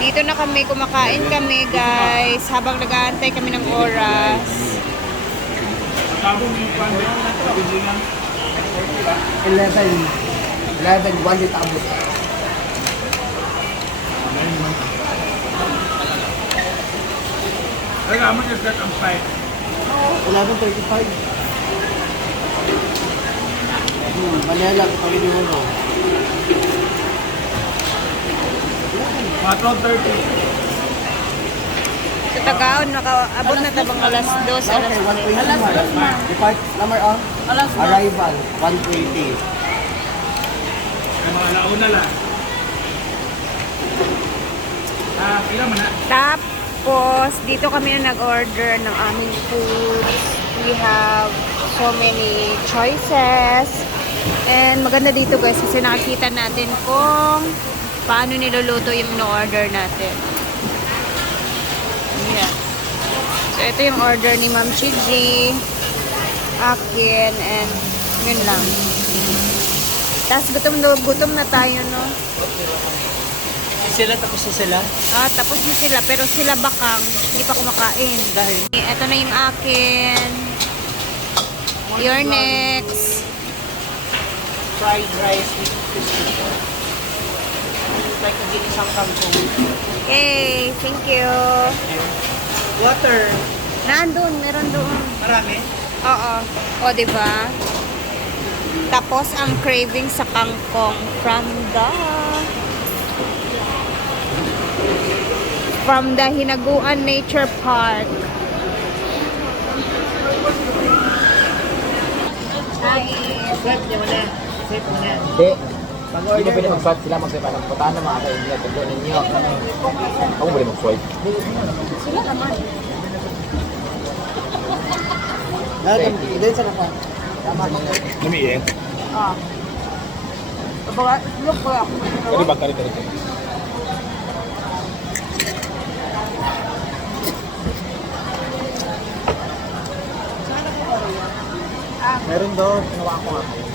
Dito na kami, kumakain kami guys, habang nag-aantay kami ng oras. Tabong yung pan. Original. 11. 11, 1 lit abot. Ay, naman yung set ang fight. 11.35. Hmm, Manila, kapag yung ano. 12.30. Sa Tagaon, makaabot na tabang alas 2, alas Okay, 1.20. 3. Depart, number on? Arrival, 1.20. Ay, mga launa lang. Ah, ilan mo na? Tapos, dito kami na nag-order ng aming foods. We have so many choices. And maganda dito guys kasi nakikita natin kung paano niluluto yung no-order natin. Yan. So, ito yung order ni Ma'am Chiji, akin, and yun lang. Tapos gutom, na- gutom na tayo, no? Sila tapos na sila? Ah, tapos na sila, pero sila bakang hindi pa kumakain. Dahil? Ito na yung akin. Your next. Fried rice with crispy pork. Like a ginisang kangkong. Okay, thank you. Water. Nandun, meron doon. Marami? Oo. O, di ba? Tapos ang craving sa kangkong from the from the Hinaguan Nature Park. Hi. Set niyo na. Set mo na. Hindi. Hindi na pwede mag-swipe sila mag-swipe ng putahan ng mga kaibigan. Tagdo ninyo. Ako pwede mag-swipe. Lahat, din sa naka. Tama ka. Lumiit. Ah. Baga, look ko ako. Ba kari kari Meron doon. Ginawa ko nga.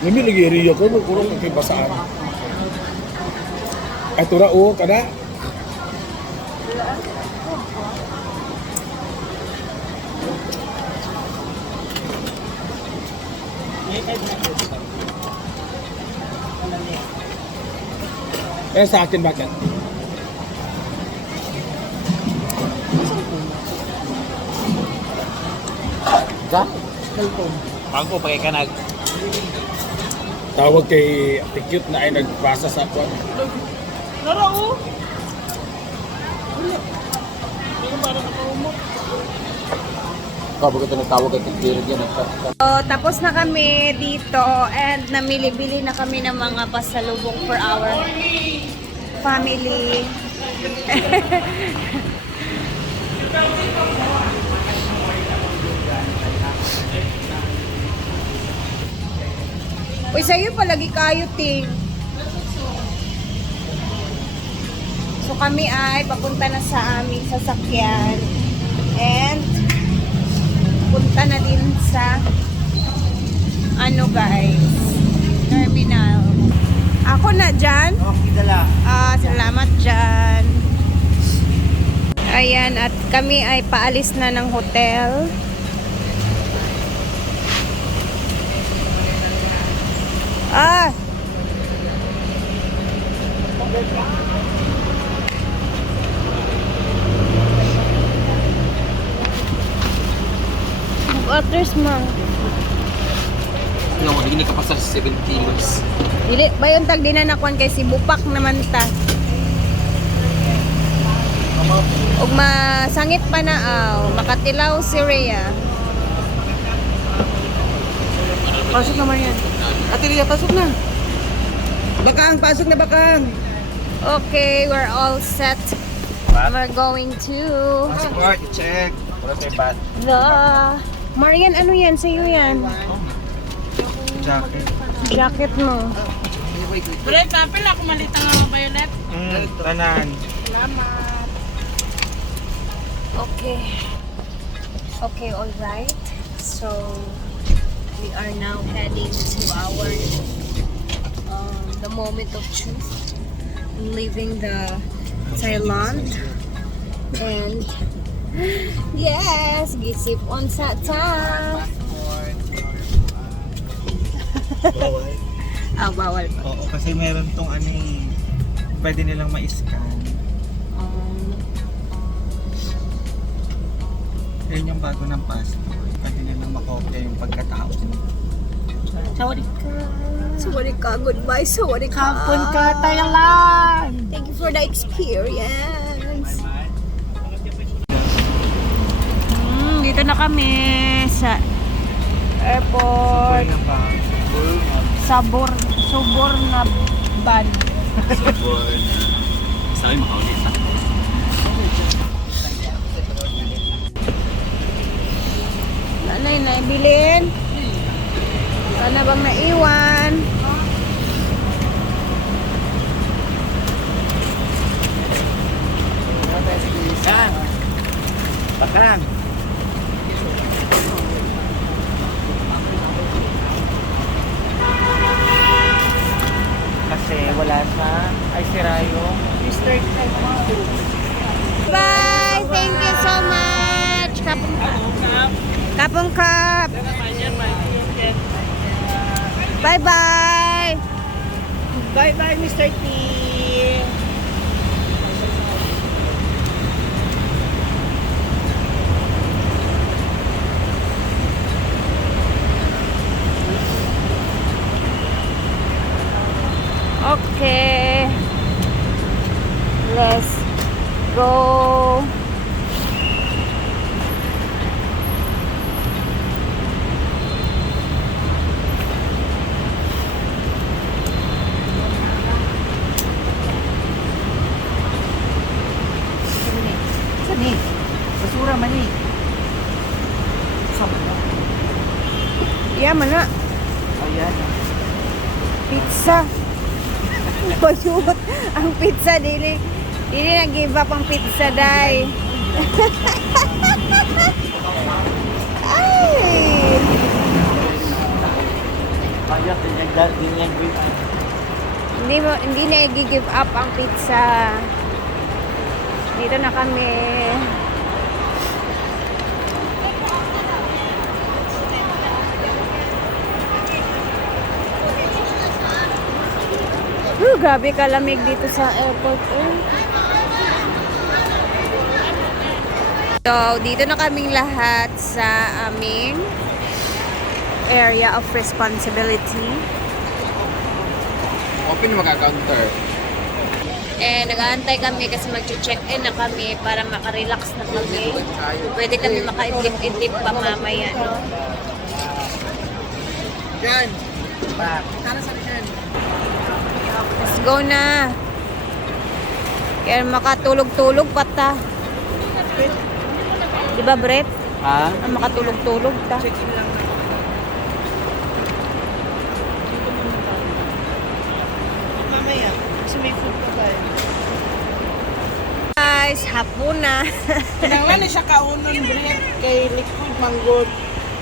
Lami lagi area ko, kurang kay basaan. Ay, tura o, kada. Eh, sa akin bakit? Sa? Ako pa kay kanag. Tawag kay Ate Cute na ay nagpasa sa ako. Kapag ito nagtawag kay Kikirid yan. So, tapos na kami dito and namili-bili na kami ng mga pasalubong for our family. Uy, sa'yo palagi kayo, ting. So, kami ay papunta na sa aming sasakyan. And, punta na din sa ano guys terminal ako na dyan Okay, dala. ah salamat dyan ayan at kami ay paalis na ng hotel ah Others man. No, hindi ka pa sa 7 kilos. Dili, bayon tag di na nakuan kay si Bupak naman ta. Ug masangit pa na aw, makatilaw si Rhea. Pasok naman yan. Ate Ria, pasok na. Bakang, pasok na bakang. Okay, we're all set. We're going to Passport, check. Wala tayo bat. the Marian, ano yan? Sa'yo yan. Jacket. Jacket mo. Ulit, papel ako malita nga violet. Mm, tanan. Okay. Okay, all right. So we are now heading to our moment of truth. Leaving the Thailand. And yes, gisip on sa ta. ah, bawal pa. Oo, kasi meron tong ano eh, pwede nilang ma-scan. Um, Yun yung bago ng passport. Makopya yung pagkatao. Sorry ka. Sorry ka. Goodbye. Sorry ka. Kapon ka, Thailand! Thank you for the experience. Mm, dito na kami sa airport. Ano ba? Sabor. Subor na ban. Nanay, naibilin? Sana bang naiwan? Yan! Bakaran! Kasi wala sa... Ay, sira yung... Bye! Bye-bye! Bye-bye, Mr. T. Okay. Let's go. Ayan. Pizza. Basut. Ang pizza, dili. Dili nag-give up ang pizza, day. Ay! Ayan, din yung din. Hindi mo hindi na i-give up ang pizza. Dito na kami. Grabe kalamig dito sa airport. Eh. So, dito na kaming lahat sa aming area of responsibility. Open mo ka-counter. Eh, nag-aantay kami kasi mag-check-in na kami para makarelax na kami. Pwede kami maka-idlip-idlip pa mamaya. No? Yan. Pa. Tara sa. Let's go na. Kaya makatulog-tulog pata. Di ba, Brett? Ha? Ah, makatulog-tulog ta. Mamaya. Kasi may food pa tayo. Guys, hapunan. Kailangan na siya kaunan bread kay liquid mango.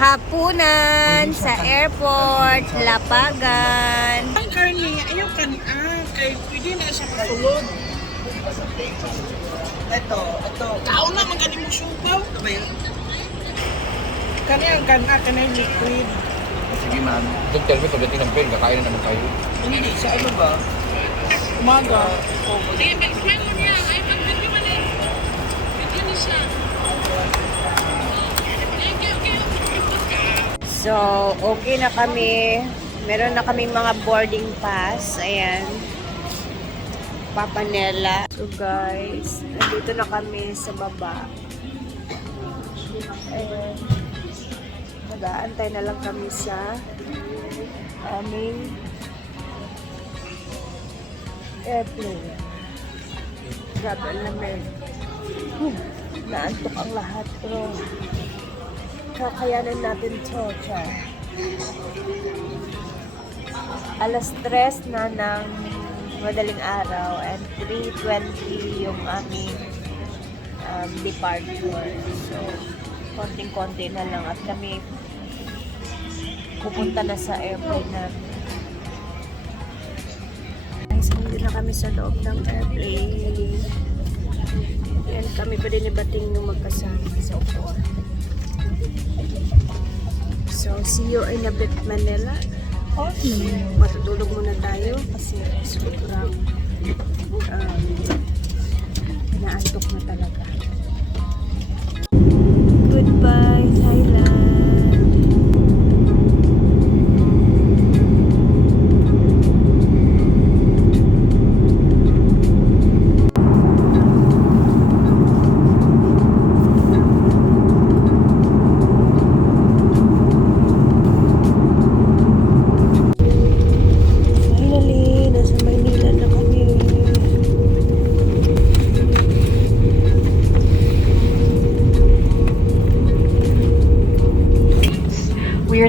Hapunan sa airport, Lapagan. Ang karne, ayaw kan ah, kay pwede na siya kasulod. Ito, ito. Kaon na magani mo subaw. Ano ba yun? Kani ang kana, kani ang liquid. Sige ma'am. Don't tell me pagdating ng pain, kakain na naman kayo. Hindi, sa ano ba? Umaga. Hindi, mag-explain mo niya. Ay, mag-video mo na. Video niya siya. So, okay na kami. Meron na kami mga boarding pass. Ayan. Papanela. So, guys, nandito na kami sa baba. Ayan. Nag-aantay na lang kami sa aming airplane. Grabe lamig. Hmm, Naantok ang lahat, pero kakayanin natin to, Char. Alas 3 na ng madaling araw and 3.20 yung aming um, departure. So, konting-konti na lang at kami pupunta na sa airplane namin. na kami sa loob ng airplane. And kami pa din ni Bating magkasama sa upuan. So, see you in a bit, Manila. Matutulog muna tayo kasi sobrang um, naantok na talaga. Goodbye, Thailand.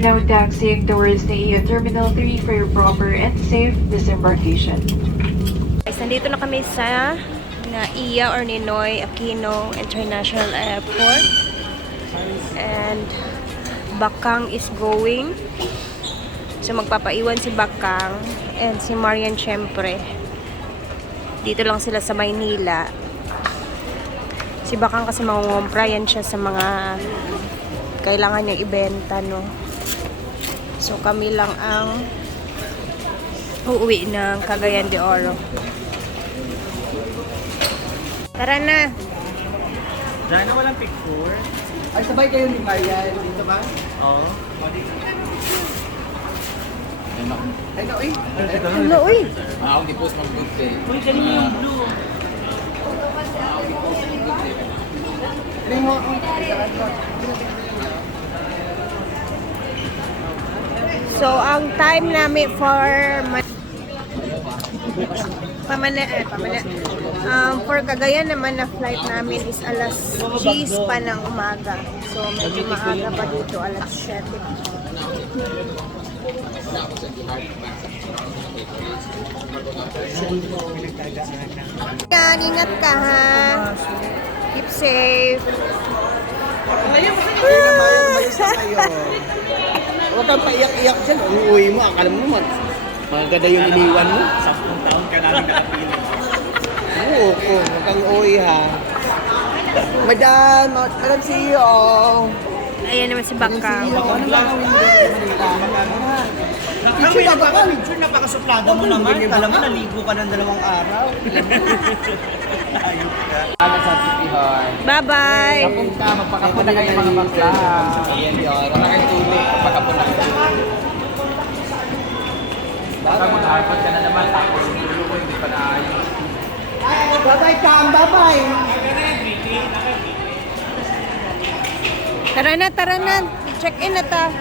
Are now taxiing towards the EO Terminal 3 for your proper and safe disembarkation. Guys, nandito na kami sa NAIA or Ninoy Aquino International Airport. And Bakang is going. So magpapaiwan si Bakang and si Marian syempre. Dito lang sila sa Maynila. Si Bakang kasi mangungumpra yan siya sa mga kailangan niyang ibenta, no? So kami lang ang uuwi ng Cagayan de Oro. Tara na! Diyan na walang picture. Ay, sabay kayo ni Marian. Dito ba? Oo. Eh. Hello, uy! Ah, ako di post mag-good day. Uy, kanina yung blue. Tingnan mo. So, ang time namin for ma- Pamana, eh, pamana. Um, for Cagayan naman na flight namin is alas 10 pa ng umaga. So, medyo maaga pa dito, alas 7. Yan, ingat ka ha. Keep safe. Ngayon, Kaya na Marian, umalis na kayo. Huwag kang paiyak-iyak dyan. Uuwi mo, akala mo mag... Maganda yung iniwan mo. Sampung taon ka namin nakapili. Oo, oo. Huwag kang uuwi ha. Madam, madam CEO. Ayan naman si Bakang. CEO, ano ba Manila? Picture na ba ka? Picture, napakasuplada mo naman. Kala mo, naligo ka ng dalawang araw. Bye-bye! Kapunta, magpakapon na kayo mga bakla. Wala kayong tubig, magpakapon na kayo. Baka mag-airpod ka na naman, tapos yung dulo ko hindi pa naayos. Bye-bye, Cam. Bye-bye. Tara na, tara na. Check in na ta.